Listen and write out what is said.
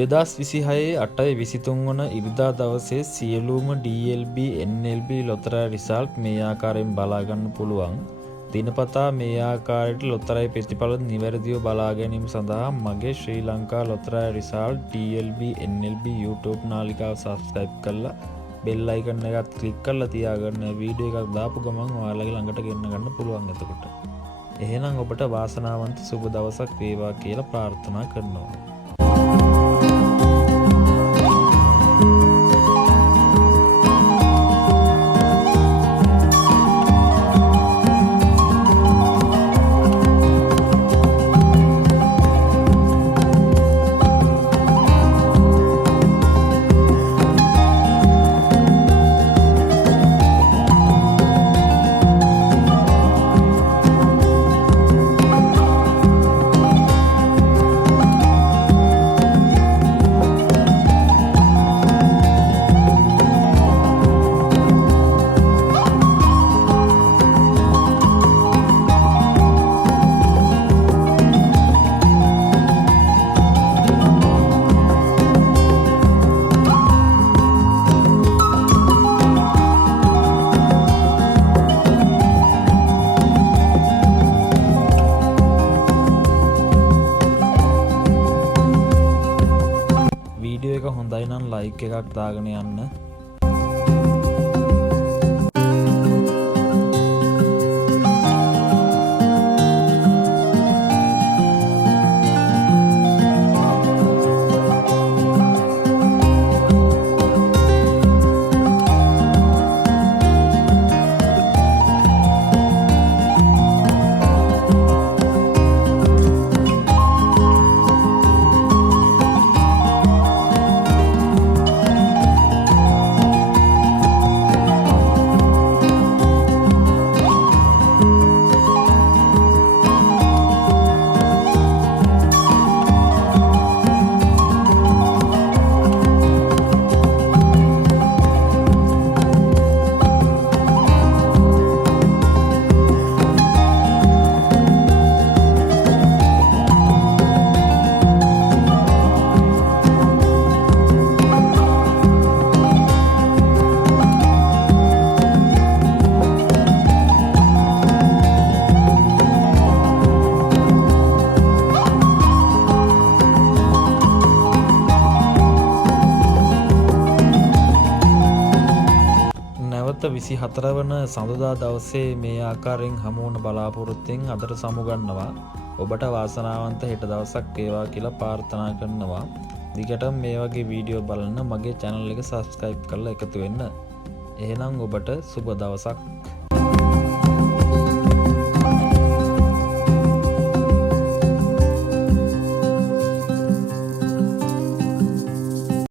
2026 වන ඉරිදා දවසේ සියලුම DLB NLB ලොතරැයි රිසල්ට් මේ ආකාරයෙන් බලා ගන්න පුළුවන්. දිනපතා මේ ආකාරයට ලොතරැයි ප්‍රතිඵල නිවැරදිව බලා ගැනීම සඳහා මගේ ශ්‍රී ලංකා ලොතරැයි රිසල්ට් DLB NLB YouTube නාලිකාව subscribe කරලා bell icon එකත් click කරලා තියාගන්න. වීඩියෝ එකක් දාපු ගමන් ඔයාලගේ ළඟට ගෙන්න ගන්න පුළුවන් එතකොට. එහෙනම් ඔබට වාසනාවන්ත සුබ දවසක් වේවා කියලා ප්‍රාර්ථනා කරනවා. වීඩියෝ එක හොඳයි නම් ලයික් එකක් දාගෙන යන්න. නැවත 24 වන සඳුදා දවසේ මේ ආකාරයෙන් හමු වන බලාපොරොත්තුෙන් අදට සමුගන්නවා. ඔබට වාසනාවන්ත හෙට දවසක් වේවා කියලා ප්‍රාර්ථනා කරනවා. දිගටම මේ වගේ වීඩියෝ බලන්න මගේ channel එක subscribe කරලා එකතු වෙන්න. එහෙනම් ඔබට සුබ දවසක්.